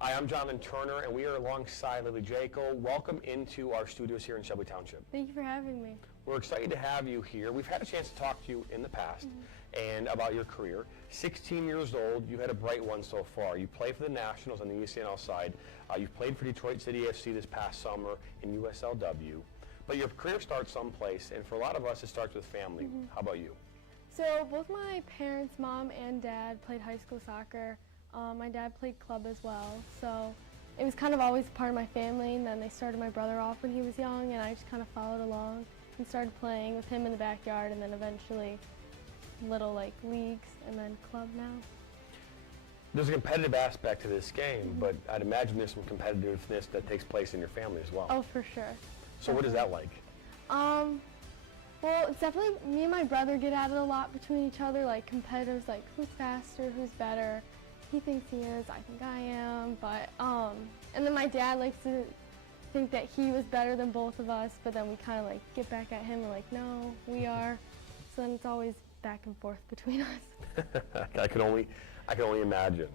Hi, I'm Jonathan Turner, and we are alongside Lily JEAKLE. Welcome into our studios here in Shelby Township. Thank you for having me. We're excited to have you here. We've had a chance to talk to you in the past and about your career. 16 years old, you had a bright one so far. You played for the Nationals on the ECNL side. You've played for Detroit City FC this past summer in USLW. But your career starts someplace, and for a lot of us, it starts with family. How about you? So both my parents, mom and dad, played high school soccer. My dad played club as well, so it was kind of always part of my family, and then they started my brother off when he was young, and I just kind of followed along and started playing with him in the backyard, and then eventually little leagues, and then club now. There's a competitive aspect to this game, but I'd imagine there's some competitiveness that takes place in your family as well. Oh, for sure. So what is that like? Well, it's definitely, me and my brother get at it a lot between each other, like competitors, like who's faster, who's better. He thinks he is, I think I am, but, and then my dad likes to think that he was better than both of us, but then we kind of get back at him and no, we are. So then it's always back and forth between us. I can only imagine.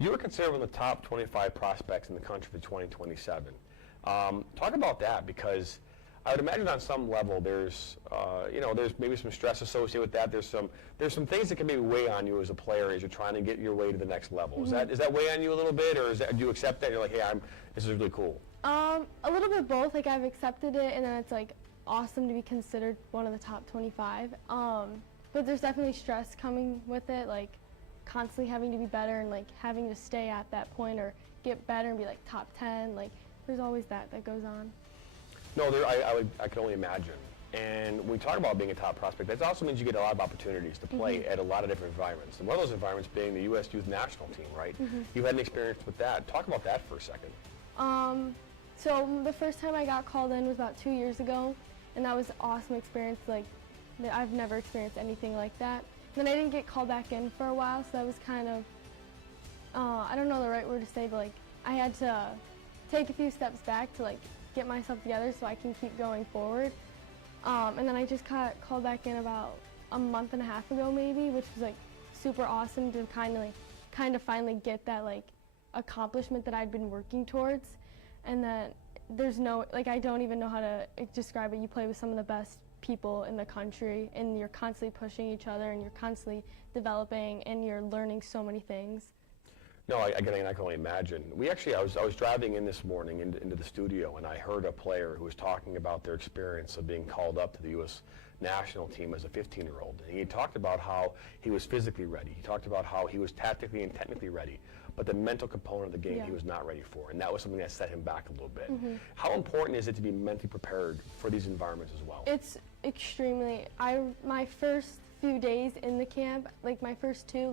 You were considered one of the top 25 prospects in the country for 2027. Talk about that, because I would imagine on some level there's maybe some stress associated with that. There's some things that can maybe weigh on you as a player as you're trying to get your way to the next level. Is that weigh on you a little bit, or do you accept that? You're like, hey, this is really cool. A little bit both. I've accepted it, and then it's awesome to be considered one of the top 25. But there's definitely stress coming with it, constantly having to be better and having to stay at that point or get better and be top 10. There's always that goes on. No, I can only imagine. And when we talk about being a top prospect, that also means you get a lot of opportunities to play at a lot of different environments. And one of those environments being the U.S. Youth National Team, right? You've had an experience with that. Talk about that for a second. So the first time I got called in was about 2 years ago, and that was an awesome experience. I've never experienced anything like that. Then I didn't get called back in for a while, so that was kind of, I don't know the right word to say, but I had to take a few steps back to get myself together so I can keep going forward. And then I just got called back in about a month and a half ago maybe, which was super awesome to kind of finally get that accomplishment that I'd been working towards. And then there's no, I don't even know how to describe it. You play with some of the best people in the country, and you're constantly pushing each other, and you're constantly developing, and you're learning so many things. No, I can only imagine. I was driving in this morning into the studio, and I heard a player who was talking about their experience of being called up to the U.S. National Team as a 15-year-old. And he talked about how he was physically ready. He talked about how he was tactically and technically ready, but the mental component of the game he was not ready for, and that was something that set him back a little bit. How important is it to be mentally prepared for these environments as well? It's extremely. My first few days in the camp, my first two,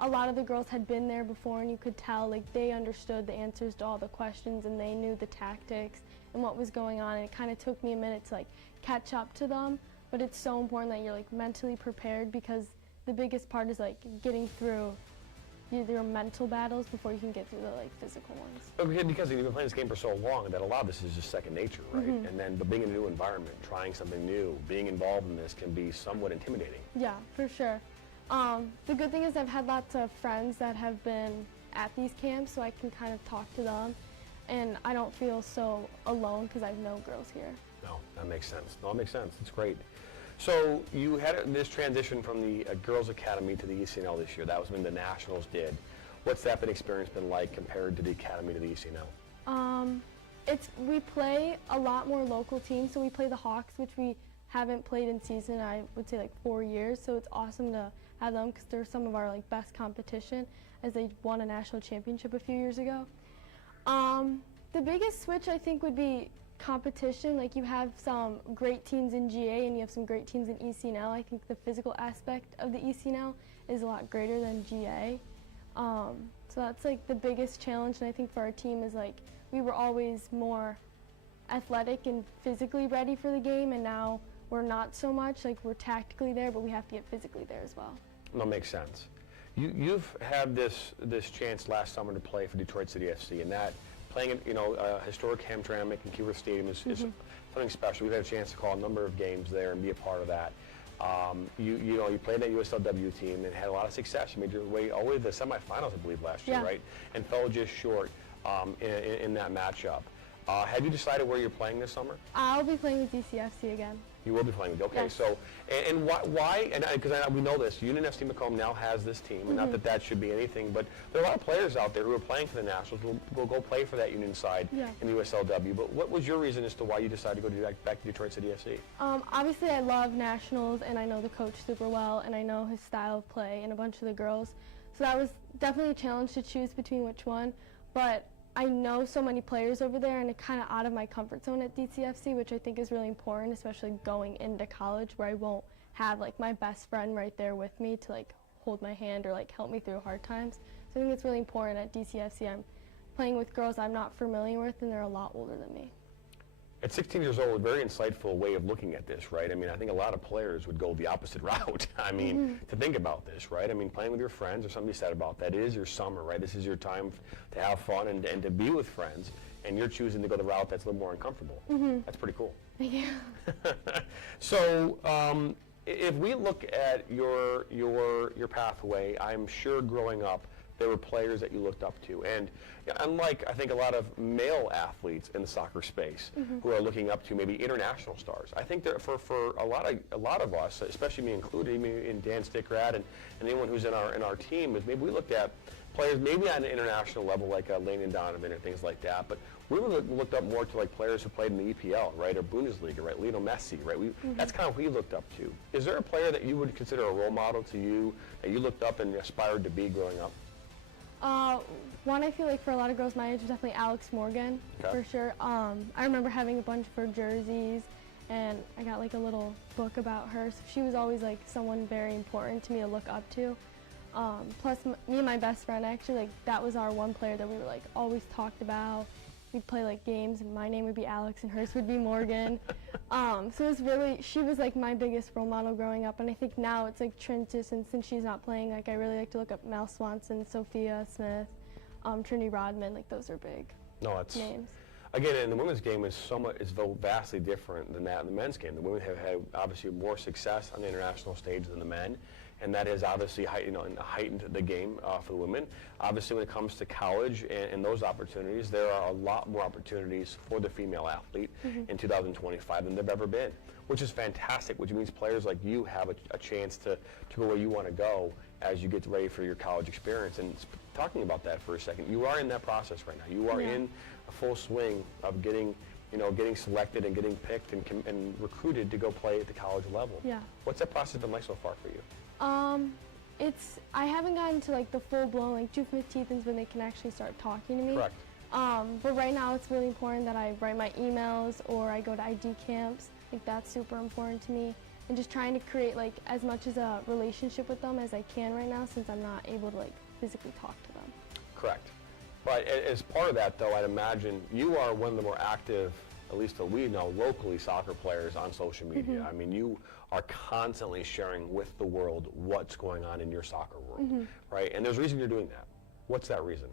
a lot of the girls had been there before, and you could tell they understood the answers to all the questions, and they knew the tactics and what was going on, and it kind of took me a minute to catch up to them. But it's so important that you're mentally prepared, because the biggest part is getting through your mental battles before you can get through the physical ones. Because you've been playing this game for so long that a lot of this is just second nature, right? And then but being in a new environment, trying something new, being involved in this can be somewhat intimidating. Yeah, for sure. The good thing is I've had lots of friends that have been at these camps, so I can kind of talk to them, and I don't feel so alone because I have no girls here. No, that makes sense. No, that makes sense. It's great. So you had this transition from the Girls Academy to the ECNL this year. That was when the Nationals did. What's that experience been like compared to the Academy to the ECNL? We play a lot more local teams, so we play the Hawks, which we haven't played in season, I would say 4 years, so it's awesome to have them because they're some of our best competition, as they won a national championship a few years ago. The biggest switch I think would be competition. You have some great teams in GA and you have some great teams in ECNL. I think the physical aspect of the ECNL is a lot greater than GA. So that's the biggest challenge, and I think for our team is we were always more athletic and physically ready for the game, and now we're not so much. We're tactically there, but we have to get physically there as well. That makes sense. You've had this chance last summer to play for Detroit City FC, and that playing at historic Hamtramck and Keyworth Stadium is something special. We've had a chance to call a number of games there and be a part of that. You played that USLW team and had a lot of success. You made your way all the way to the semifinals, I believe, last year, right? And fell just short. in that matchup. Have you decided where you're playing this summer? I'll be playing with DCFC again. You will be playing with, okay, Yes. so, and why, and because we know this, Union FC Macomb now has this team, and not that that should be anything, but there are a lot of players out there who are playing for the Nationals, who will go play for that Union side in the USLW, but what was your reason as to why you decided to go back to Detroit City FC? Obviously I love Nationals, and I know the coach super well, and I know his style of play and a bunch of the girls, so that was definitely a challenge to choose between which one, but I know so many players over there, and it's kind of out of my comfort zone at DCFC, which I think is really important, especially going into college where I won't have like my best friend right there with me to like hold my hand or like help me through hard times. So I think it's really important at DCFC. I'm playing with girls I'm not familiar with, and they're a lot older than me. At 16 years old, a very insightful way of looking at this, right? I mean, I think a lot of players would go the opposite route. I mean, to think about this, right? I mean, playing with your friends, or somebody said about that, it is your summer, right? This is your time to have fun and to be with friends, and you're choosing to go the route that's a little more uncomfortable. That's pretty cool. Thank you. So, if we look at your pathway, I'm sure growing up, there were players that you looked up to, and unlike I think a lot of male athletes in the soccer space who are looking up to maybe international stars, I think that for a lot of us, especially me included, in Dan Stickrad and anyone who's in our team, is maybe we looked at players maybe on an international level like Lane and Donovan or things like that, but we looked up more to like players who played in the EPL, right, or Bundesliga, right, Lionel Messi, right. That's kind of who we looked up to. Is there a player that you would consider a role model to you that you looked up and aspired to be growing up? One I feel like for a lot of girls my age is definitely Alex Morgan, for sure. I remember having a bunch of her jerseys, and I got like a little book about her, so she was always like someone very important to me to look up to. Plus me and my best friend, actually, like that was our one player that we were like always talked about. We'd play like games, and my name would be Alex and hers would be Morgan. So it was really, she was like my biggest role model growing up, and I think now it's like transition since she's not playing. Like I really like to look up Mel Swanson, Sophia Smith, Trinity Rodman. Like those are big names. Again, in the women's game is vastly different than that in the men's game. The women have had obviously more success on the international stage than the men, and that has obviously heightened the game for the women. Obviously, when it comes to college and those opportunities, there are a lot more opportunities for the female athlete in 2025 than there've ever been, which is fantastic, which means players like you have a chance to go where you want to go as you get ready for your college experience. And talking about that for a second, you are in that process right now. You are in a full swing of getting selected and getting picked and recruited to go play at the college level. Yeah. What's that process been like so far for you? I haven't gotten to like the full-blown like June 15th when they can actually start talking to me. Correct. But right now it's really important that I write my emails or I go to ID camps. Like that's super important to me, and just trying to create like as much as a relationship with them as I can right now, since I'm not able to like physically talk to them. Correct. But as part of that, though, I'd imagine you are one of the more active, at least that we know, locally soccer players on social media. I mean, you are constantly sharing with the world what's going on in your soccer world, right? And there's a reason you're doing that. What's that reason?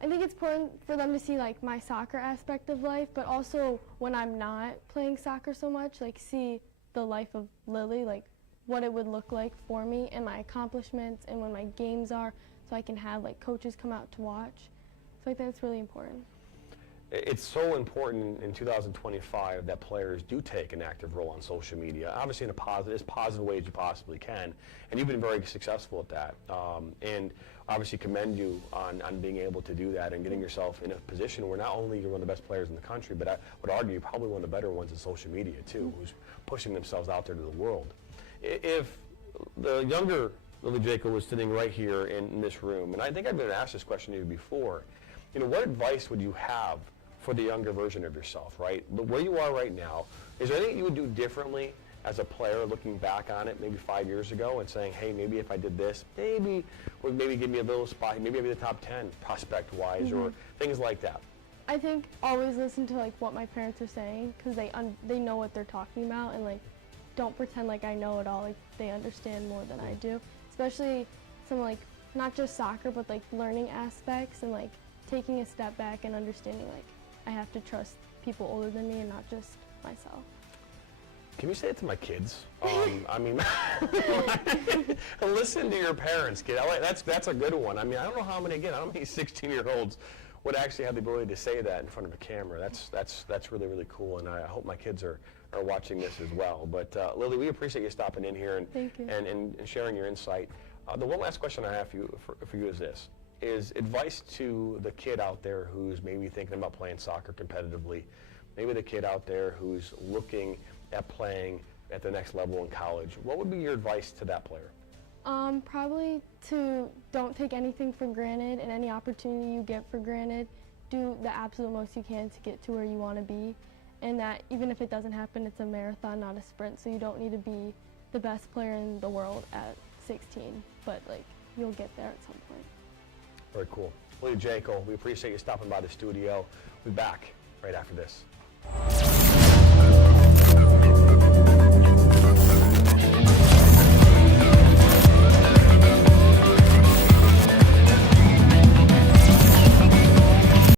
I think it's important for them to see like my soccer aspect of life, but also when I'm not playing soccer so much, like see the life of Lily, like what it would look like for me and my accomplishments and when my games are, so I can have like coaches come out to watch. So I think that's really important. It's so important in 2025 that players do take an active role on social media, obviously in as positive way as you possibly can, and you've been very successful at that. And obviously commend you on being able to do that and getting yourself in a position where not only you're one of the best players in the country, but I would argue you're probably one of the better ones in social media too, who's pushing themselves out there to the world. If the younger Lily JEAKLE was sitting right here in this room, and I think I've been asked this question to you before, what advice would you have for the younger version of yourself, right? Where you are right now, is there anything you would do differently as a player looking back on it maybe 5 years ago and saying, hey, maybe if I did this, maybe would give me a little spot, maybe I'd be the top 10 prospect-wise or things like that? I think always listen to like what my parents are saying, because they know what they're talking about, and like don't pretend like I know it all. Like they understand more than I do, especially some like not just soccer but like learning aspects and like taking a step back and understanding like I have to trust people older than me and not just myself. Can you say it to my kids? I mean, listen to your parents, kid. That's a good one. I mean, I don't know how many 16-year-olds would actually have the ability to say that in front of a camera. That's really, really cool, and I hope my kids are watching this as well. But Lily, we appreciate you stopping in here and, Thank you. and sharing your insight. The one last question I have for you is this. Is advice to the kid out there who's maybe thinking about playing soccer competitively, maybe the kid out there who's looking at playing at the next level in college, what would be your advice to that player? Probably to don't take anything for granted, and any opportunity you get for granted, do the absolute most you can to get to where you want to be, and that even if it doesn't happen, it's a marathon, not a sprint, so you don't need to be the best player in the world at 16, but like you'll get there at some point. Very cool. Lily JEAKLE, we appreciate you stopping by the studio. We'll be back right after this.